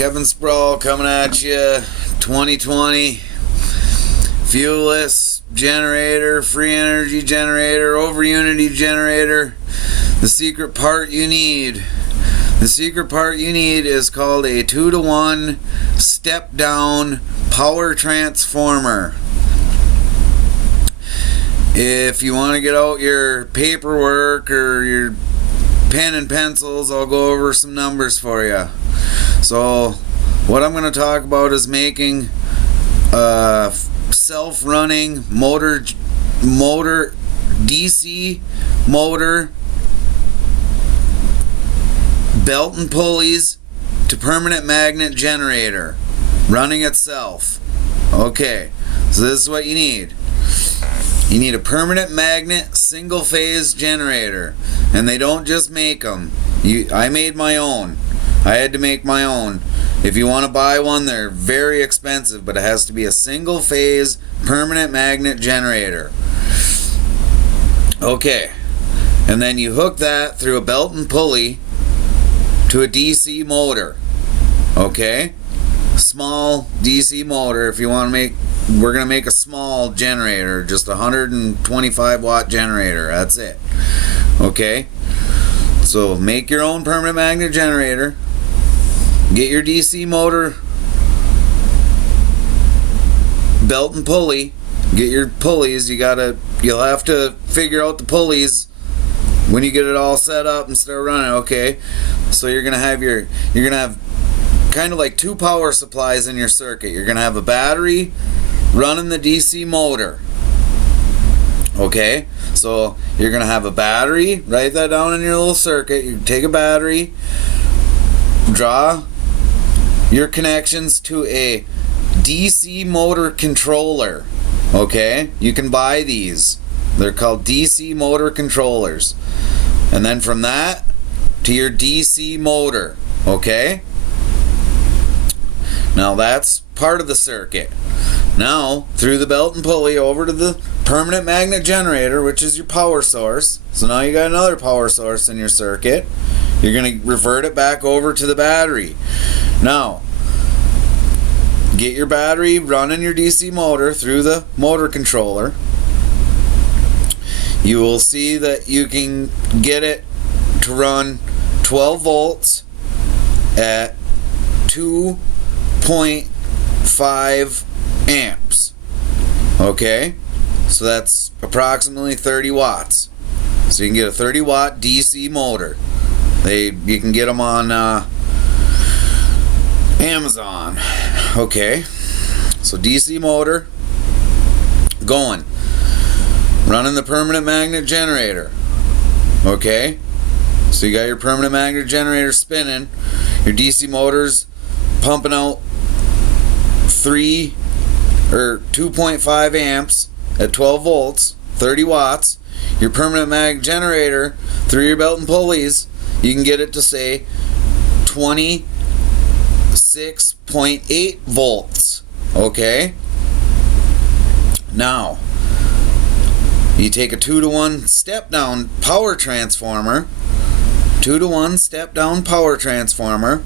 Kevin Sproul coming at you. 2020 fuelless generator, free energy generator, over unity generator. The secret part you need. The secret part you need is called a 2-to-1 step down power transformer. If you want to get out your paperwork or your pen and pencils, I'll go over some numbers for you. So what I'm going to talk about is making a self-running motor DC motor, belt and pulleys to permanent magnet generator running itself. Okay, so this is what you need. You need a permanent magnet single phase generator, and they don't just make them. I made my own. I had to make my own. If you want to buy one, they're very expensive, but it has to be a single phase permanent magnet generator. Okay, and then you hook that through a belt and pulley to a DC motor. Okay, small DC motor. If you want to make, we're going to make a small generator, just a 125 watt generator. That's it. Okay, so make your own permanent magnet generator. Get your DC motor, belt and pulley. Get your pulleys. You'll have to figure out the pulleys when you get it all set up and start running. Okay, so you're gonna have kind of like two power supplies in your circuit. You're gonna have a battery running the DC motor. Okay, so you're gonna have a battery. Write that down in your little circuit. You take a battery, draw your connections to a DC motor controller. Okay, you can buy these. They're called DC motor controllers. And then from that to your DC motor. Okay, now that's part of the circuit. Now through the belt and pulley over to the permanent magnet generator, which is your power source. So now you got another power source in your circuit. You're going to revert it back over to the battery. Now, get your battery running your DC motor through the motor controller. You will see that you can get it to run 12 volts at 2.5 amps. Okay, so that's approximately 30 watts. So you can get a 30 watt DC motor. You can get them on Amazon. Okay, so DC motor going, running the permanent magnet generator. Okay, so you got your permanent magnet generator spinning, your DC motor's pumping out 2.5 amps at 12 volts, 30 watts. Your permanent mag generator through your belt and pulleys, you can get it to say 26.8 volts. Okay, now you take a 2-to-1 step down power transformer, 2-to-1 step down power transformer,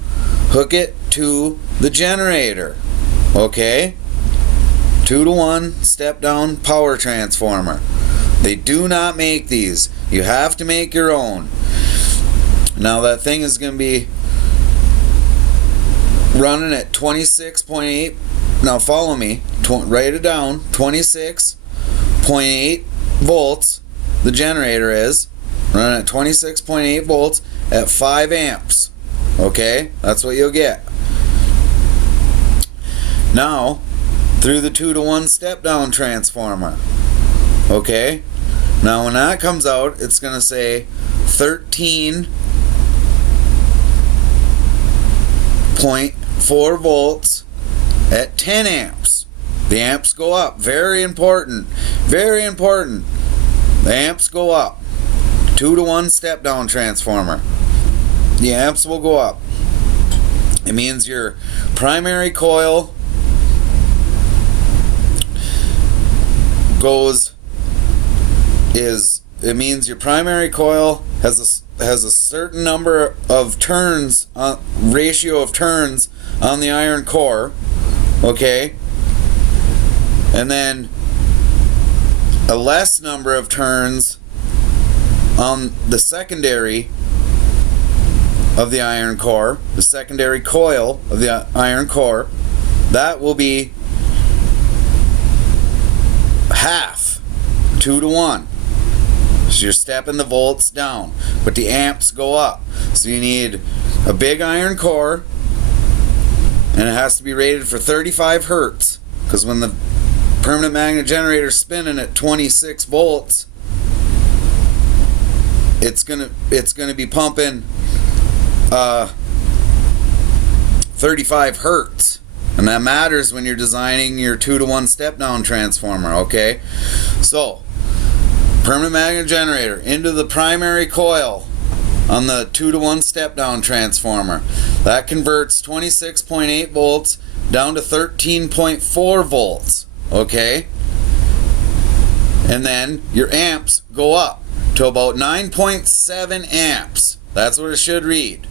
hook it to the generator. Okay, 2-to-1 step down power transformer. They do not make these. You have to make your own. Now that thing is going to be running at 26.8. Now follow me. Write it down. 26.8 volts. The generator is running at 26.8 volts at 5 amps. Okay, that's what you'll get. Now through the 2-to-1 step down transformer. Okay, now when that comes out, it's going to say 13.4 volts at 10 amps. The amps go up. Very important. Very important. The amps go up. 2-to-1 step down transformer. The amps will go up. It means your primary coil it means your primary coil has has a certain number of turns, ratio of turns on the iron core, okay, and then a less number of turns on the secondary of the iron core, the secondary coil of the iron core, that will be half, 2 to 1. So you're stepping the volts down, but the amps go up. So you need a big iron core, and it has to be rated for 35 hertz, because when the permanent magnet generator is spinning at 26 volts, it's gonna be pumping 35 hertz, and that matters when you're designing your 2 to 1 step down transformer. Okay, so permanent magnet generator into the primary coil on the 2 to 1 step down transformer, that converts 26.8 volts down to 13.4 volts. Okay, and then your amps go up to about 9.7 amps. That's what it should read,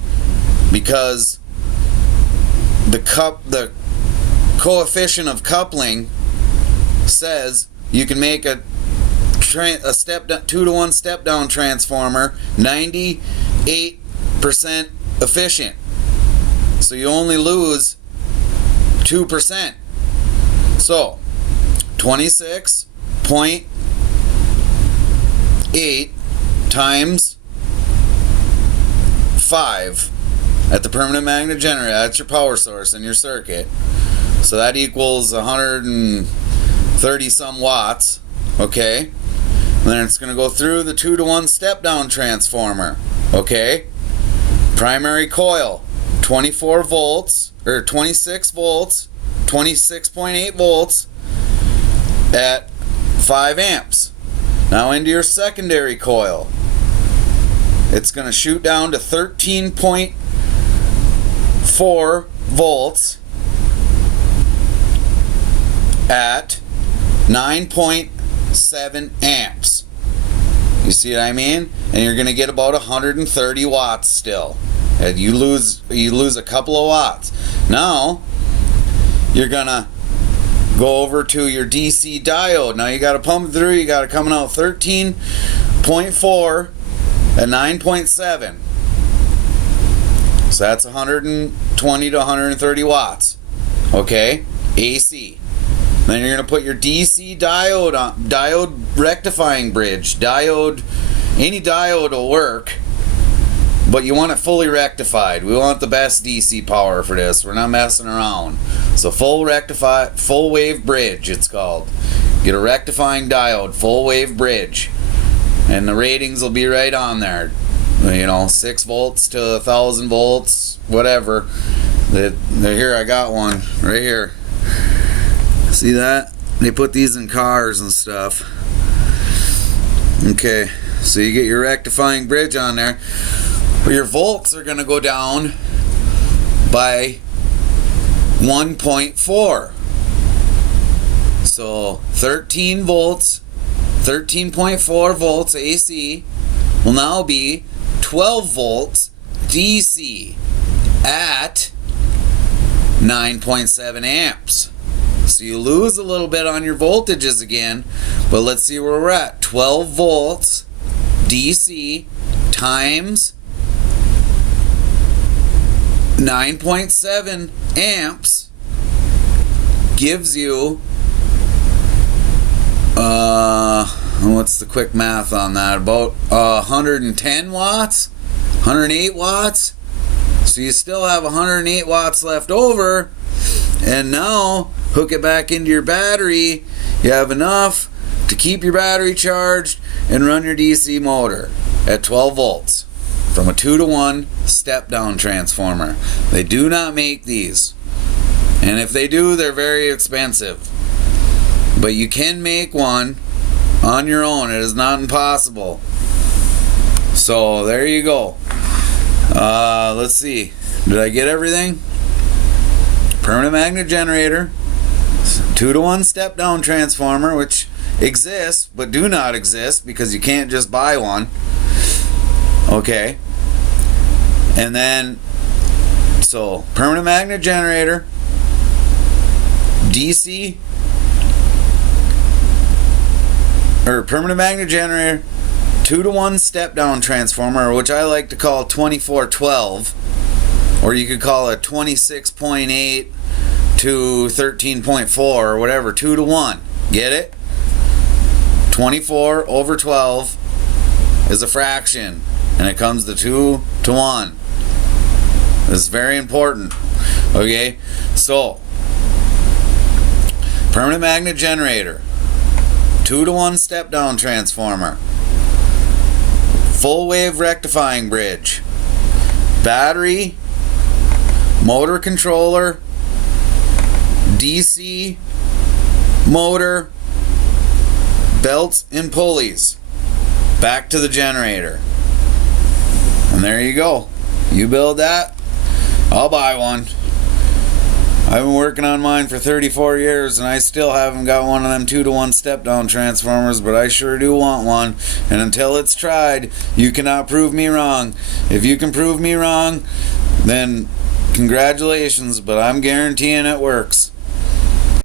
because the coefficient of coupling says you can make a 2 to 1 step down transformer 98% efficient, so you only lose 2%. So 26.8 times 5 at the permanent magnet generator, that's your power source in your circuit, so that equals 130 some watts. Okay, and then it's going to go through the 2 to 1 step down transformer. Okay, primary coil 24 volts or 26 volts, 26.8 volts at 5 amps. Now into your secondary coil, it's going to shoot down to 13.4 volts at 9.7 amps. You see what I mean? And you're going to get about 130 watts still. And you lose a couple of watts. Now you're going to go over to your DC diode. Now you got to pump it through. You got it coming out 13.4 at 9.7. So that's 120 to 130 watts. Okay, AC. Then you're going to put your DC diode on, diode rectifying bridge. Any diode will work, but you want it fully rectified. We want the best DC power for this. We're not messing around. So full wave bridge, it's called. Get a rectifying diode, full wave bridge, and the ratings will be right on there. 6 volts to 1,000 volts, whatever. They're here. I got one right here. See that? They put these in cars and stuff. Okay, so you get your rectifying bridge on there. Your volts are going to go down by 1.4. So 13 volts, 13.4 volts AC will now be 12 volts DC at 9.7 amps. So you lose a little bit on your voltages again, but let's see where we're at. 12 volts DC times 9.7 amps gives you what's the quick math on that? About 110 watts, 108 watts. So you still have 108 watts left over, and now hook it back into your battery. You have enough to keep your battery charged and run your DC motor at 12 volts from a 2 to 1 step down transformer. They do not make these, and if they do, they're very expensive, but you can make one on your own. It is not impossible. So there you go. Let's see, did I get everything? Permanent magnet generator, 2 to 1 step down transformer, which exists but do not exist because you can't just buy one. Okay. And then, so permanent magnet generator, DC, or permanent magnet generator, 2-to-1 step down transformer, which I like to call 2412, or you could call it 26.8 to 13.4 or whatever, 2-to-1. Get it? 24 over 12 is a fraction, and it comes to 2-to-1. This is very important. Okay, so permanent magnet generator, 2-to-1 step down transformer, full wave rectifying bridge, battery, motor controller, DC motor, belts and pulleys, back to the generator. And there you go. You build that, I'll buy one. I've been working on mine for 34 years and I still haven't got one of them 2-to-1 step down transformers, but I sure do want one. And until it's tried, you cannot prove me wrong. If you can prove me wrong, then congratulations, but I'm guaranteeing it works.